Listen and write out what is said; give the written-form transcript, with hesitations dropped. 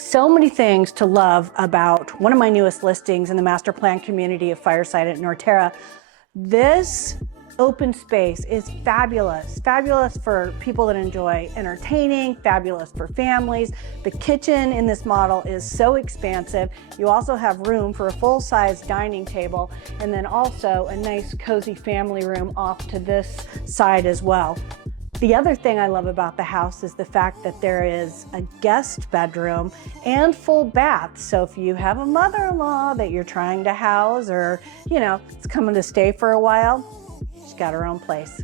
So many things to love about one of my newest listings in the master plan community of Fireside at Norterra. This open space is fabulous. Fabulous for people that enjoy entertaining, fabulous for families. The kitchen in this model is so expansive. You also have room for a full-size dining table, and then also a nice cozy family room off to this side as well. The other thing I love about the house is the fact that there is a guest bedroom and full bath. So if you have a mother-in-law that you're trying to house, or, it's coming to stay for a while, she's got her own place.